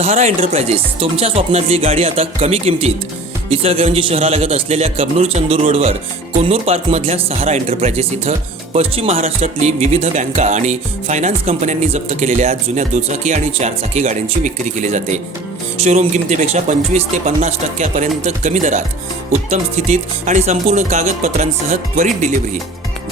सहारा enterprises तुमच्या स्वप्नातली गाडी आता कमी किमतीत. इचलकरंजी शहरालगत असलेल्या कबनूर चंदूर रोडवर कोन्नूर पार्कमधल्या सहारा एंटरप्राइजेस इथं पश्चिम महाराष्ट्रातली विविध बँका आणि फायनान्स कंपन्यांनी जप्त केलेल्या जुन्या दुचाकी आणि चारचाकी गाड्यांची विक्री केली जाते. शोरूम किमतीपेक्षा 25 ते 50% कमी दरात, उत्तम स्थितीत आणि संपूर्ण कागदपत्रांसह त्वरित डिलिव्हरी.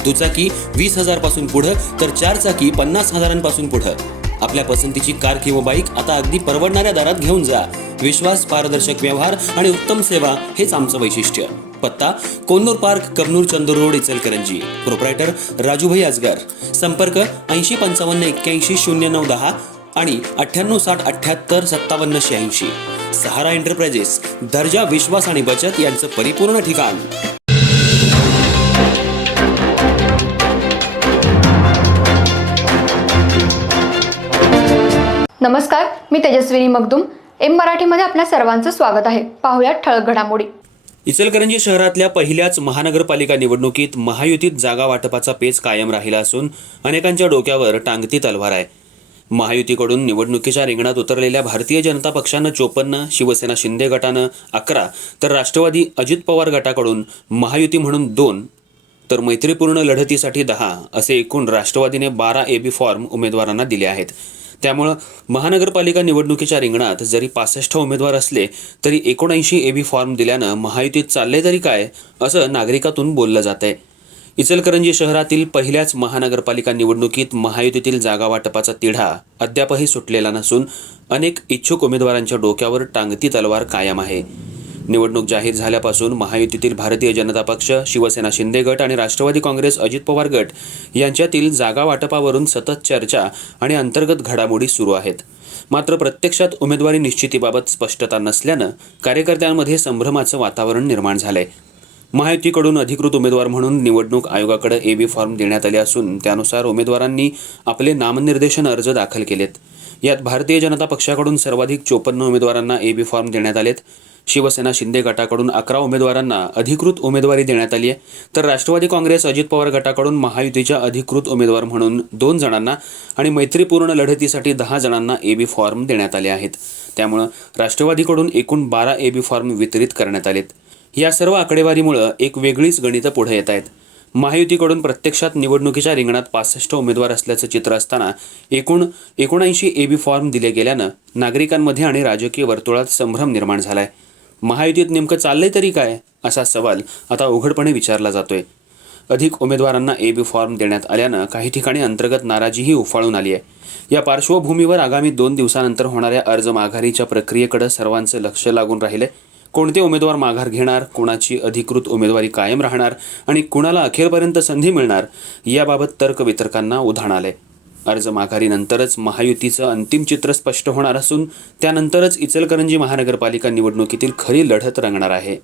दुचाकी 20,000 पासून पुढे तर चारचाकी 50,000 पासून पुढे. आपल्या पसंतीची कार किंवा बाईक आता अगदी परवडणाऱ्या दरात घेऊन जा. विश्वास, पारदर्शक व्यवहार आणि उत्तम सेवा हेच आमचं वैशिष्ट्य. पत्ता Konnur park, Kabnur Chandur road, Ichalkaranji. Proprietor Rajubhai Ajgar. संपर्क 8055810910 आणि 9860785786. सहारा एंटरप्राइजेस, दर्जा, विश्वास आणि बचत यांचं परिपूर्ण ठिकाण. नमस्कार, मी तेजस्विनी मगदूम. एम मराठीमध्ये आपल्या सर्वांचं स्वागत आहे. पाहूयात ठळक घडामोडी. इचलकरंजी शहरातल्या पहिल्याच महानगरपालिका निवडणुकीत महायुतीत जागा वाटपाचा पेच कायम राहिला असून अनेकांच्या डोक्यावर टांगती तलवार आहे. महायुतीकडून निवडणुकीच्या रिंगणात उतरलेल्या भारतीय जनता पक्षानं 54, शिवसेना शिंदे गटानं 11, तर राष्ट्रवादी अजित पवार गटाकडून महायुती म्हणून 2, तर मैत्रीपूर्ण लढतीसाठी 10 असे एकूण राष्ट्रवादीने 12 AB फॉर्म उमेदवारांना दिले आहेत. त्यामुळं महानगरपालिका निवडणुकीच्या रिंगणात जरी 65 उमेदवार असले तरी 79 AB फॉर्म दिल्यानं महायुतीत चालले तरी काय, असं नागरिकातून बोललं जात आहे. इचलकरंजी शहरातील पहिल्याच महानगरपालिका निवडणुकीत महायुतीतील जागा वाटपाचा तिढा अद्यापही सुटलेला नसून अनेक इच्छुक उमेदवारांच्या डोक्यावर टांगती तलवार कायम आहे. निवडणूक जाहीर झाल्यापासून महायुतीतील भारतीय जनता पक्ष, शिवसेना शिंदे गट आणि राष्ट्रवादी काँग्रेस अजित पवार गट यांच्यातील जागा वाटपावरून सतत चर्चा आणि अंतर्गत घडामोडी सुरू आहेत. मात्र प्रत्यक्षात उमेदवारी निश्चितीबाबत स्पष्टता नसल्यानं कार्यकर्त्यांमध्ये संभ्रमाचं वातावरण निर्माण झालंय. महायुतीकडून अधिकृत उमेदवार म्हणून निवडणूक आयोगाकडे AB फॉर्म देण्यात आले असून त्यानुसार उमेदवारांनी आपले नामनिर्देशन अर्ज दाखल केलेत. यात भारतीय जनता पक्षाकडून सर्वाधिक 54 उमेदवारांना AB फॉर्म देण्यात आलेत. शिवसेना शिंदे गटाकडून 11 उमेदवारांना अधिकृत उमेदवारी देण्यात आली आहे, तर राष्ट्रवादी काँग्रेस अजित पवार गटाकडून महायुतीच्या अधिकृत उमेदवार म्हणून 2 जणांना आणि मैत्रीपूर्ण लढतीसाठी 10 जणांना AB फॉर्म देण्यात आले आहेत. त्यामुळं राष्ट्रवादीकडून एकूण 12 AB फॉर्म वितरित करण्यात आलेत. या सर्व आकडेवारीमुळे एक वेगळीच गणितं पुढे येत आहेत. महायुतीकडून प्रत्यक्षात निवडणुकीच्या रिंगणात 65 उमेदवार असल्याचं चित्र असताना एकूण 79 AB फॉर्म दिले गेल्यानं नागरिकांमध्ये आणि राजकीय वर्तुळात संभ्रम निर्माण झालाय. महायुतीत नेमकं चाललंय तरी काय, असा सवाल आता उघडपणे विचारला जातोय. अधिक उमेदवारांना AB फॉर्म देण्यात आल्यानं काही ठिकाणी अंतर्गत नाराजीही उफाळून आली आहे. या पार्श्वभूमीवर आगामी 2 दिवसानंतर होणाऱ्या अर्ज माघारीच्या प्रक्रियेकडे सर्वांचं लक्ष लागून राहिलंय. कोणते उमेदवार माघार घेणार, कोणाची अधिकृत उमेदवारी कायम राहणार आणि कुणाला अखेरपर्यंत संधी मिळणार, याबाबत तर्कवितर्कांना उधाण आलंय. अर्ज माघारीनंतरच महायुतीचं अंतिम चित्र स्पष्ट होणार असून त्यानंतरच इचलकरंजी महानगरपालिका निवडणुकीतील खरी लढत रंगणार आहे.